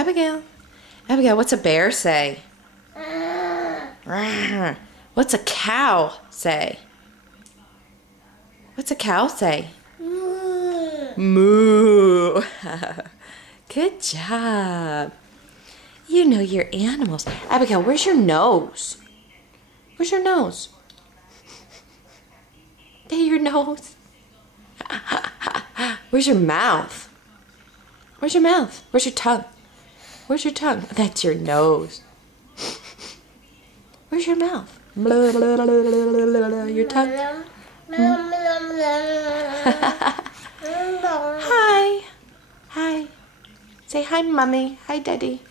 Abigail. Abigail, what's a bear say? Rawr. What's a cow say? What's a cow say? Moo. Good job. You know your animals. Abigail, where's your nose? Where's your nose? There, your nose. Where's your mouth? Where's your mouth? Where's your tongue? Where's your tongue? That's your nose. Where's your mouth? Your tongue? Hi. Hi. Say hi, Mommy. Hi, Daddy.